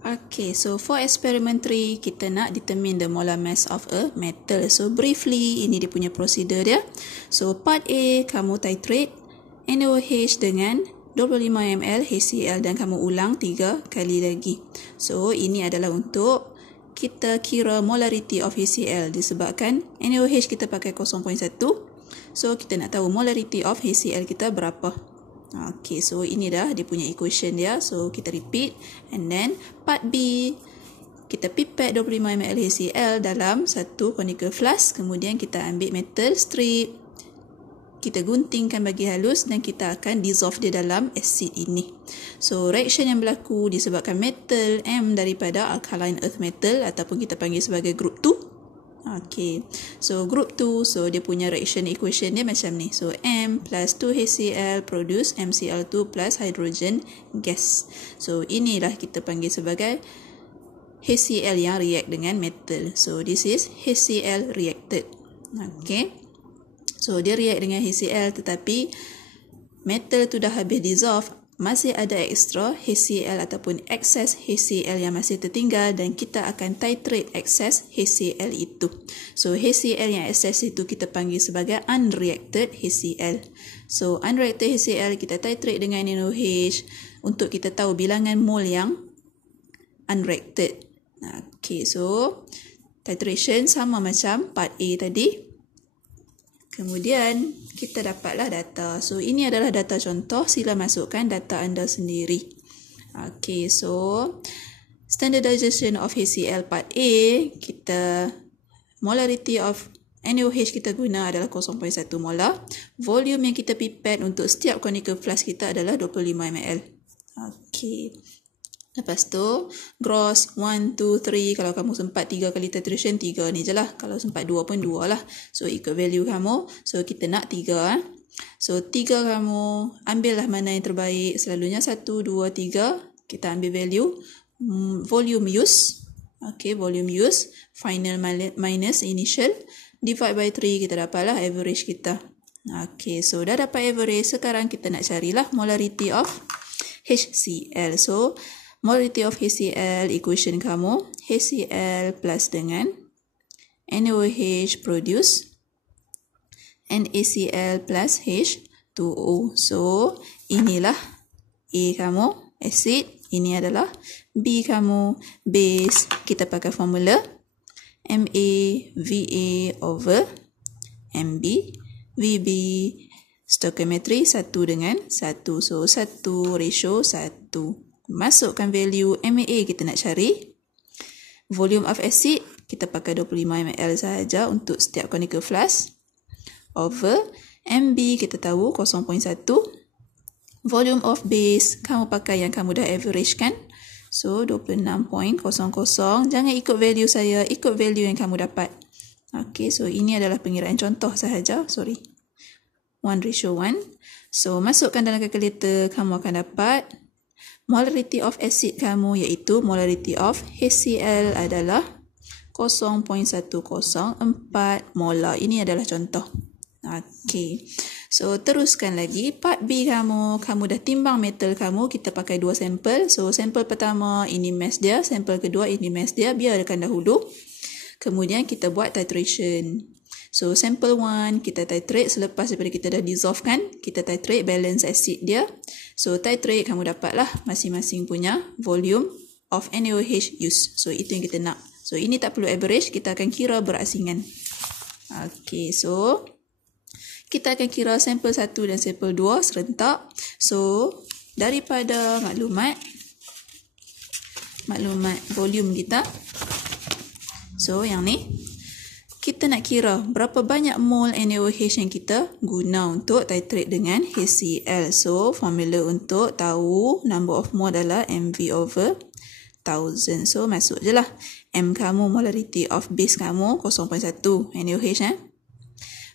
Okay, so for experiment 3, kita nak determine the molar mass of a metal. So briefly, ini dia punya prosedur dia. So part A, kamu titrate NaOH dengan 25 ml HCl dan kamu ulang 3 kali lagi. So ini adalah untuk kita kira molarity of HCl disebabkan NaOH kita pakai 0.1. So kita nak tahu molarity of HCl kita berapa. Okay, so ini dah dia punya equation dia. So kita repeat and then part B, kita pipette 25 ml HCl dalam satu conical flask. Kemudian kita ambil metal strip, kita guntingkan bagi halus dan kita akan dissolve dia dalam asid ini. So reaction yang berlaku disebabkan metal M daripada alkaline earth metal ataupun kita panggil sebagai group 2. Okay, so group 2, so dia punya reaction equation dia macam ni. So M plus 2HCl produce MCl2 plus hydrogen gas. So inilah kita panggil sebagai HCl yang react dengan metal. So this is HCl reacted. Okay, so dia react dengan HCl tetapi metal tu dah habis dissolve, masih ada extra HCl ataupun excess HCl yang masih tertinggal dan kita akan titrate excess HCl itu. So HCl yang excess itu kita panggil sebagai unreacted HCl. So unreacted HCl kita titrate dengan NaOH untuk kita tahu bilangan mol yang unreacted. Okay, so titration sama macam part A tadi. Kemudian kita dapatlah data. So ini adalah data contoh, sila masukkan data anda sendiri. Okay, so standardization of HCl part A, kita molarity of NaOH kita guna adalah 0.1 molar. Volume yang kita pipette untuk setiap conical flask kita adalah 25 ml. Okay. Lepas tu, gross 1, 2, 3. Kalau kamu sempat 3 kali titration, 3 ni je lah. Kalau sempat 2 pun 2 lah. So, ikut value kamu. So, kita nak 3. So, 3 kamu ambillah mana yang terbaik. Selalunya 1, 2, 3. Kita ambil value. Volume use. Okay, volume use. Final minus initial. Divide by 3, kita dapatlah average kita. Okay, so dah dapat average. Sekarang kita nak carilah molarity of HCl. So, molarity of HCl, equation kamu, HCl plus dengan NaOH produce NaCl plus H2O. So, inilah A kamu, acid. Ini adalah B kamu, base. Kita pakai formula MaVa over Mb. Vb, stoichiometry 1 dengan 1. So, 1 ratio 1. Masukkan value MaA kita nak cari. Volume of acid kita pakai 25 ml sahaja untuk setiap conical flask. Over Mb kita tahu 0.1. Volume of base kamu pakai yang kamu dah average kan. So 26.00. Jangan ikut value saya, ikut value yang kamu dapat. Okay, so ini adalah pengiraan contoh sahaja. 1:1. So masukkan dalam calculator, kamu akan dapat molarity of acid kamu iaitu molarity of HCl adalah 0.104 molar. Ini adalah contoh. Okey. So teruskan lagi part B kamu dah timbang metal kamu, kita pakai 2 sampel. So sampel pertama ini mass dia, sampel kedua ini mass dia, biarkan dahulu. Kemudian kita buat titration. So sampel 1 kita titrate selepas daripada kita dah dissolve kan, kita titrate balance acid dia. So titrate kamu dapatlah masing-masing punya volume of NaOH use. So itu yang kita nak. So ini tak perlu average, kita akan kira berasingan. Okay, so kita akan kira sampel 1 dan sampel 2 serentak. So daripada maklumat volume kita, so yang ni kita nak kira berapa banyak mol NaOH yang kita guna untuk titrate dengan HCl. So, formula untuk tahu number of mol adalah MV over 1000. So, masuk je lah. M kamu, molarity of base kamu, 0.1 NaOH.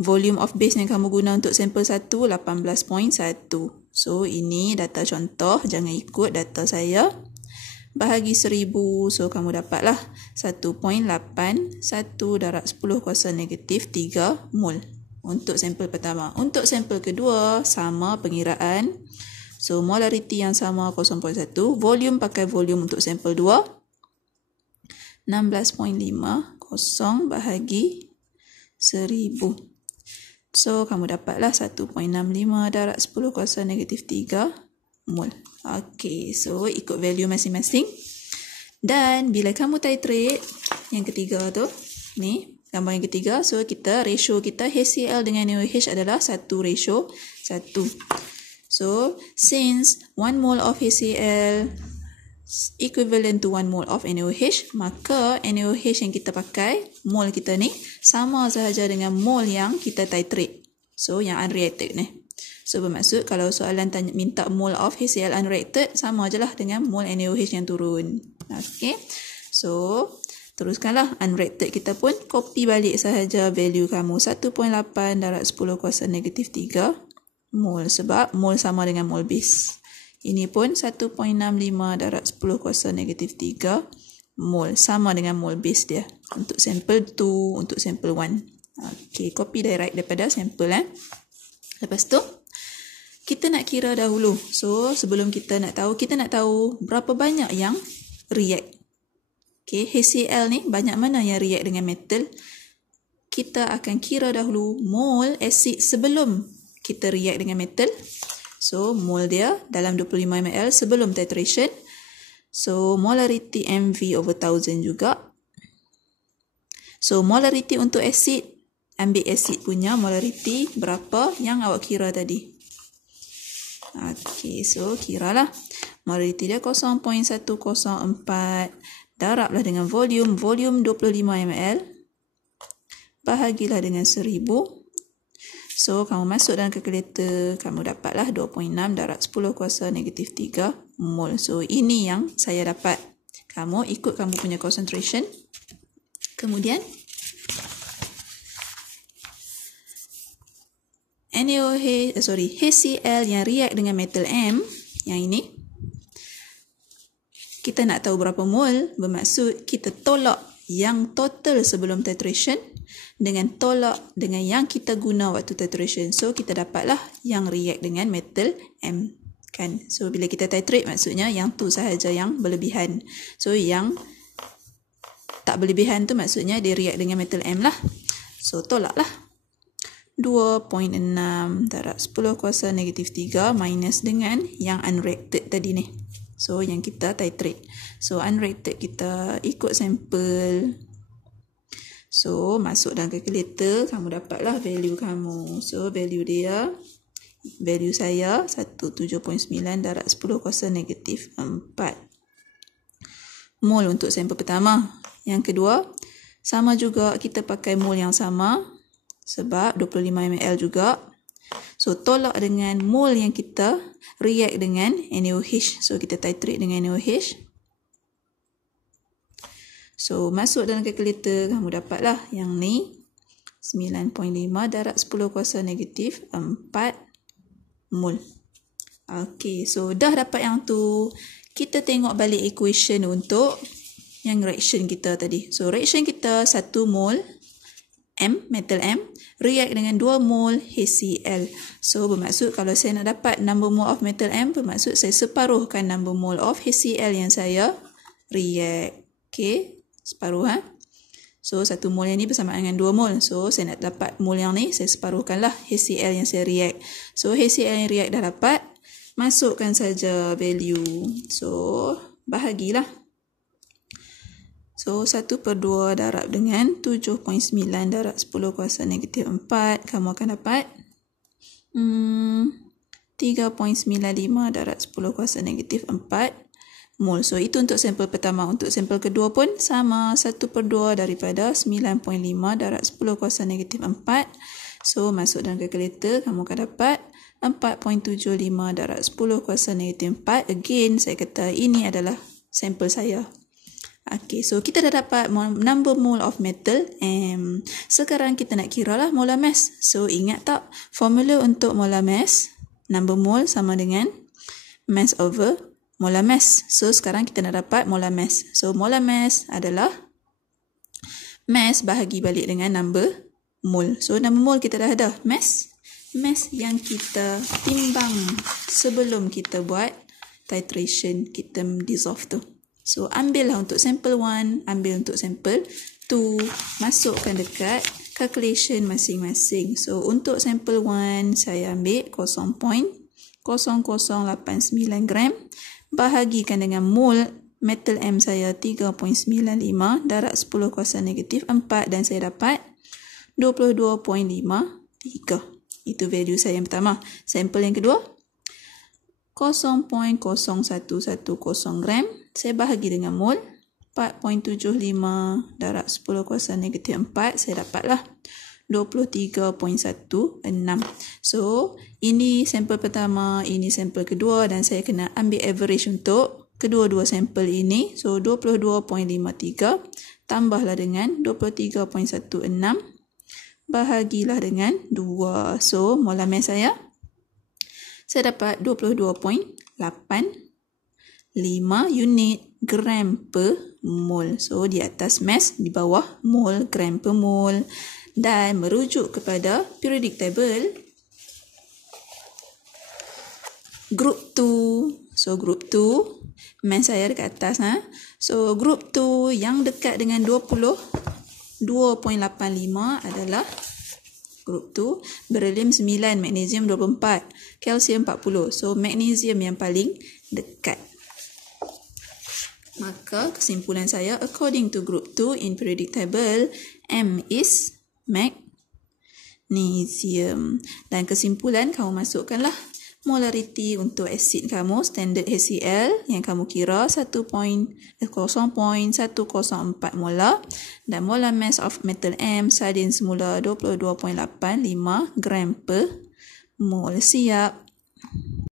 Volume of base yang kamu guna untuk sampel 1, 18.1. So, ini data contoh. Jangan ikut data saya. Bahagi 1000, so kamu dapatlah 1.81 darab 10 kuasa negatif 3 mol untuk sampel pertama. Untuk sampel kedua, sama pengiraan. So, molarity yang sama 0.1. Volume pakai volume untuk sampel 2. 16.5 kosong bahagi 1000. So, kamu dapatlah 1.65 darab 10 kuasa negatif 3 mol. Okey, so ikut value masing-masing. Dan bila kamu titrate yang ketiga tu, ni gambar yang ketiga, so ratio kita HCl dengan NaOH adalah 1:1. So, since 1 mole of HCl equivalent to 1 mole of NaOH, maka NaOH yang kita pakai, mole kita ni, sama sahaja dengan mole yang kita titrate. So, yang unreacted ni. So, bermaksud kalau soalan minta mole of HCl unreacted, sama je lah dengan mole NaOH yang turun. Okay. So, teruskanlah unreacted kita pun, copy balik sahaja value kamu. 1.8 darab 10 kuasa negatif 3 mole, sebab mole sama dengan mole base. Ini pun 1.65 darab 10 kuasa negatif 3 mol. Sama dengan mol base dia. Untuk sampel 2, untuk sampel 1. Okey, copy direct daripada sampel. Lepas tu, kita nak kira dahulu. So, sebelum kita nak tahu berapa banyak yang react. Okey, HCl ni banyak mana yang react dengan metal. Kita akan kira dahulu mol acid sebelum kita react dengan metal. So, mol dia dalam 25 ml sebelum titration. So, molarity MV over 1000 juga. So, molarity untuk acid, ambil acid punya molarity berapa yang awak kira tadi. Okey, so kiralah. Molarity dia 0.104. Darablah dengan volume. Volume 25 ml. Bahagilah dengan 1000. So, kamu masuk dalam kalkulator, kamu dapatlah 2.6 darab 10 kuasa negatif 3 mol. So, ini yang saya dapat. Kamu ikut kamu punya concentration. Kemudian, HCl yang react dengan metal M, yang ini, kita nak tahu berapa mol, bermaksud kita tolak yang total sebelum titration dengan tolak dengan yang kita guna waktu titration. So, kita dapatlah yang react dengan metal M. Kan? So, bila kita titrate, maksudnya yang tu sahaja yang berlebihan. So, yang tak berlebihan tu maksudnya dia react dengan metal M lah. So, tolaklah. 2.6 darab 10 kuasa negatif 3 minus dengan yang unreacted tadi ni. So, yang kita titrate. So, unreacted kita ikut sampel. So, masuk dalam kalkulator, kamu dapatlah value kamu. So, value saya 17.9 darab 10 kuasa negatif 4 mol untuk sampel pertama. Yang kedua, sama juga kita pakai mol yang sama sebab 25 ml juga. So, tolak dengan mol yang kita react dengan NaOH. So, kita titrate dengan NaOH. So, masuk dalam kalkulator, kamu dapatlah yang ni 9.5 darab 10 kuasa negatif 4 mol. Okey, so dah dapat yang tu. Kita tengok balik equation untuk yang reaction kita tadi. So, reaction kita 1 mol M, metal M, react dengan 2 mol HCl. So, bermaksud kalau saya nak dapat number mole of metal M, bermaksud saya separuhkan number mole of HCl yang saya react. Okey. Separuh. So, 1 mol yang ni bersamaan dengan 2 mol. So, saya nak dapat mol yang ni, saya separuhkanlah HCl yang saya react. So, HCl yang react dah dapat. Masukkan saja value. So, bahagilah. So, 1/2 darab dengan 7.9 darab 10 kuasa negatif 4. Kamu akan dapat 3.95 darab 10 kuasa negatif 4 mol. So, itu untuk sampel pertama. Untuk sampel kedua pun sama. 1/2 daripada 9.5 darab 10 kuasa negatif 4. So, masuk dalam kalkulator, kamu akan dapat 4.75 darab 10 kuasa negatif 4. Again, saya kata ini adalah sampel saya. Okay, so kita dah dapat number mole of metal M. Sekarang kita nak kira lah molar mass. So, ingat tak? Formula untuk molar mass, number mole sama dengan mass over molar mass. So, sekarang kita nak dapat molar mass. So, molar mass adalah mass bahagi balik dengan number mole. So, number mole kita dah ada. Mass mass yang kita timbang sebelum kita buat titration, kita dissolve tu. So, ambillah untuk sampel 1, ambil untuk sampel 2, masukkan dekat calculation masing-masing. So, untuk sampel 1, saya ambil 0.0089 gram, bahagikan dengan mol metal M saya 3.95, darab 10 kuasa negatif 4 dan saya dapat 22.53. Itu value saya yang pertama. Sampel yang kedua, 0.0110 gram. Saya bahagi dengan mol, 4.75 darab 10 kuasa negatif 4. Saya dapatlah 23.16. So, ini sampel pertama, ini sampel kedua dan saya kena ambil average untuk kedua-dua sampel ini. So, 22.53 tambahlah dengan 23.16. Bahagilah dengan 2. So, molar mass saya dapat 22.85 unit gram per mol. So, di atas mass, di bawah mol, gram per mol. Dan merujuk kepada periodic table, group 2. So, group 2, mass saya dekat atas. So, group 2 yang dekat dengan 2.85 adalah group 2, berhelium 9, magnesium 24, kalsium 40. So, magnesium yang paling dekat. Maka, kesimpulan saya, according to group 2 in periodic table, M is magnesium. Dan kesimpulan, kamu masukkanlah molarity untuk asid kamu, standard HCl yang kamu kira 0.104 molar, dan molar mass of metal M sardin semula 22.85 gram per mol. Siap.